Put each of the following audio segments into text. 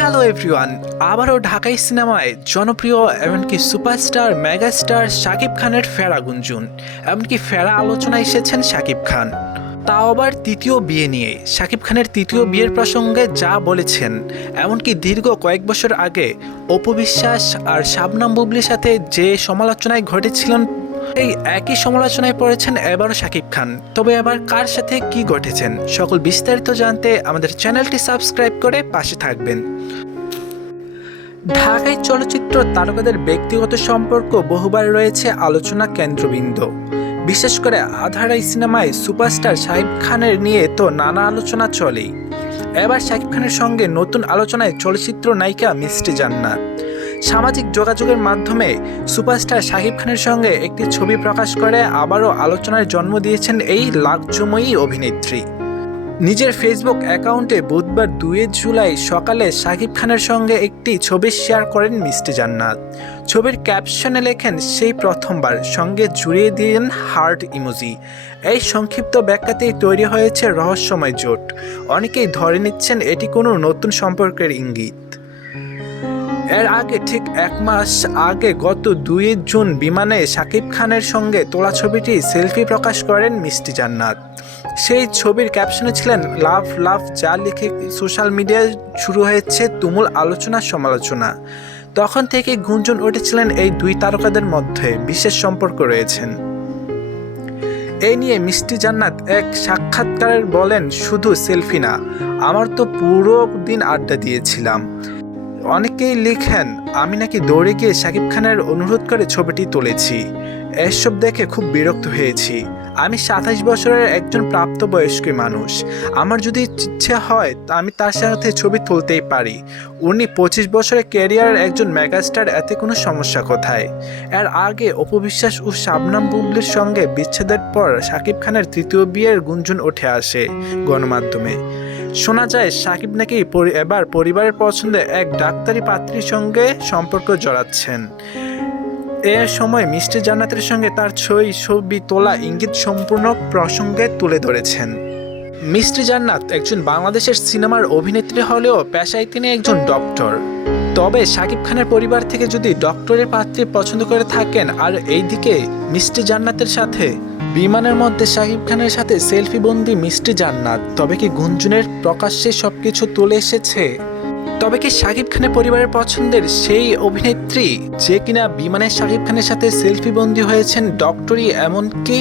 Hello everyone আবারও ঢাকাই সিনেমায় জনপ্রিয় এমনকি সুপারস্টার, মেগাস্টার শাকিব খানের ফেরা গুঞ্জন, এমনকি ফেরা আলোচনায় এসেছেন শাকিব খান। তাও আবার তৃতীয় বিয়ে নিয়ে, শাকিব খানের তৃতীয় বিয়ের প্রসঙ্গে যা বলেছেন, এমনকি দীর্ঘ কয়েক বছর আগে অপবিশ্বাস আর শাবনাম বুবলির সাথে যে সমালোচনায় ঘটেছিলেন এই একই সমালোচনায় পড়েছেন এবারও শাকিব খান। তবে এবার কার সাথে কি ঘটেছেন? সকল বিস্তারিত জানতে আমাদের চ্যানেলটি সাবস্ক্রাইব করে পাশে থাকবেন। ঢাকায় চলচ্চিত্র তারকাদের ব্যক্তিগত সম্পর্ক বহুবার রয়েছে আলোচনা কেন্দ্রবিন্দু। বিশেষ করে আধারাই সিনেমায় সুপারস্টার শাহিব খানের নিয়ে তো নানা আলোচনা চলেই। এবার শাকিব খানের সঙ্গে নতুন আলোচনায় চলচ্চিত্র নায়িকা মিষ্টি জান্নাত। সামাজিক যোগাযোগের মাধ্যমে সুপারস্টার শাহিব খানের সঙ্গে একটি ছবি প্রকাশ করে আবারও আলোচনার জন্ম দিয়েছেন এই লাকজময়ী অভিনেত্রী। নিজের ফেসবুক অ্যাকাউন্টে বুধবার দুই জুলাই সকালে শাকিব খানের সঙ্গে একটি ছবি শেয়ার করেন মিষ্টি জান্নাত। ছবির ক্যাপশনে লেখেন, সেই প্রথমবার সঙ্গে জুড়িয়ে দিলেন হার্ট ইমোজি। এই সংক্ষিপ্ত ব্যাখ্যাতেই তৈরি হয়েছে রহস্যময় জোট। অনেকেই ধরে নিচ্ছেন এটি কোনো নতুন সম্পর্কের ইঙ্গিত। এর আগে ঠিক এক মাস আগে গত দুই জুন বিমানে শাকিব খানের সঙ্গে তোলা ছবিটি সেলফি প্রকাশ করেন মিষ্টি জান্নাত। সেই ছবির ক্যাপশনে ছিলেন, লাভ লাভ, যা লিখে সোশ্যাল মিডিয়ায় শুরু হয়েছে তুমুল আলোচনা, সমালোচনা। তখন থেকে গুঞ্জন উঠেছিলেন এই দুই তারকাদের মধ্যে, বিশেষ সম্পর্ক রয়েছেন। এই নিয়ে মিষ্টি জান্নাত এক সাক্ষাৎকারের বলেন, শুধু সেলফি না, আমার তো পুরো দিন আড্ডা দিয়েছিলাম। অনেকেই লিখেন, আমি নাকি দৌড়ে গিয়ে শাকিব খানের অনুরোধ করে ছবিটি তুলেছি। এসব দেখে খুব বিরক্ত হয়েছি। আমি সাতাশ বছরের একজন প্রাপ্তবয়স্ক মানুষ। আমার যদি ইচ্ছে হয়, তা আমি তার সাথে ছবি তুলতেই পারি। উনি পঁচিশ বছরের ক্যারিয়ারের একজন মেগাস্টার, এতে কোনো সমস্যা কোথায়? এর আগে অপবিশ্বাস ও শাবনাম বুবলির সঙ্গে বিচ্ছেদের পর শাকিব খানের তৃতীয় বিয়ের গুঞ্জন উঠে আসে গণমাধ্যমে। শোনা যায় সাকিব নাকি এবার পরিবারের পছন্দে এক ডাক্তারি পাত্রীর সঙ্গে সম্পর্ক জড়াচ্ছেন। এ সময় মিষ্টি জান্নাতের সঙ্গে তার ছই ছবি তোলা ইঙ্গিত সম্পূর্ণ প্রসঙ্গে তুলে ধরেছেন। মিষ্টি জান্নাত একজন বাংলাদেশের সিনেমার অভিনেত্রী হলেও পেশায় তিনি একজন ডক্টর। তবে শাকিব খানের পরিবার থেকে যদি ডক্টরের পাত্রী পছন্দ করে থাকেন, আর এইদিকে মিষ্টি জান্নাতের সাথে বিমানের মধ্যে শাকিব খানের সাথে সেলফি বন্দি মিষ্টি জান্নাত। তবে কি গুঞ্জনের প্রকাশ্যে সবকিছু তুলে এসেছে? তবে কি শাকিব খানের পরিবারের পছন্দের সেই অভিনেত্রী, যে কিনা বিমানের শাকিব খানের সাথে সেলফি বন্দী হয়েছেন ডক্টরি এমনকি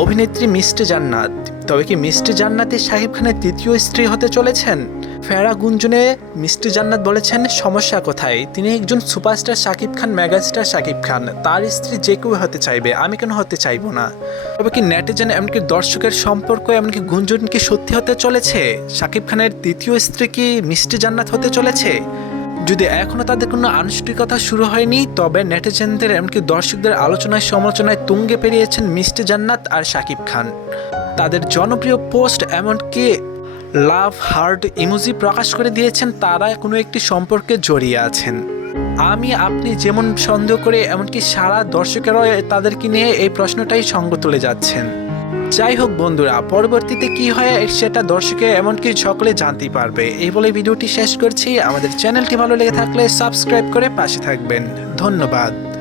অভিনেত্রী মিষ্টি জান্নাত, তবে কি মিষ্টি জান্নাতে শাকিব খানের তৃতীয় স্ত্রী হতে চলেছেন? ফেরা গুঞ্জনে মিষ্টি জান্নাত বলেছেন, সমস্যা কোথায়? তিনি একজন সুপারস্টার শাকিব খান, মেগাস্টার শাকিব খান। তার স্ত্রী যে কেউ হতে চাইবে, আমি কেন হতে চাইব না? তবে কি নেটিজেন এমনকি দর্শকের সম্পর্ক, এমনকি গুঞ্জন কি সত্যি হতে চলেছে? শাকিব খানের তৃতীয় স্ত্রী কি মিষ্টি জান্নাত হতে চলেছে? যদি এখনও তাদের কোনো আনুষ্ঠানিকতা শুরু হয়নি, তবে নেটিজেনদের এমনকি দর্শকদের আলোচনায় সমালোচনায় তুঙ্গে পেরিয়েছেন মিষ্টি জান্নাত আর শাকিব খান। তাদের জনপ্রিয় পোস্ট এমনকি লাভ হার্ট ইমোজি প্রকাশ করে দিয়েছেন, তারা কোনো একটি সম্পর্কে জড়িয়ে আছেন। আমি, আপনি যেমন সন্দেহ করে এমনকি সারা দর্শকেরাও তাদেরকে নিয়ে এই প্রশ্নটাই সঙ্গ তুলে যাচ্ছেন। যাই হোক বন্ধুরা, পরবর্তীতে কি হয় সেটা দর্শকে এমনকি সকলে জানতে পারবে। এই বলে ভিডিওটি শেষ করছি। আমাদের চ্যানেলটি ভালো লেগে থাকলে সাবস্ক্রাইব করে পাশে থাকবেন। ধন্যবাদ।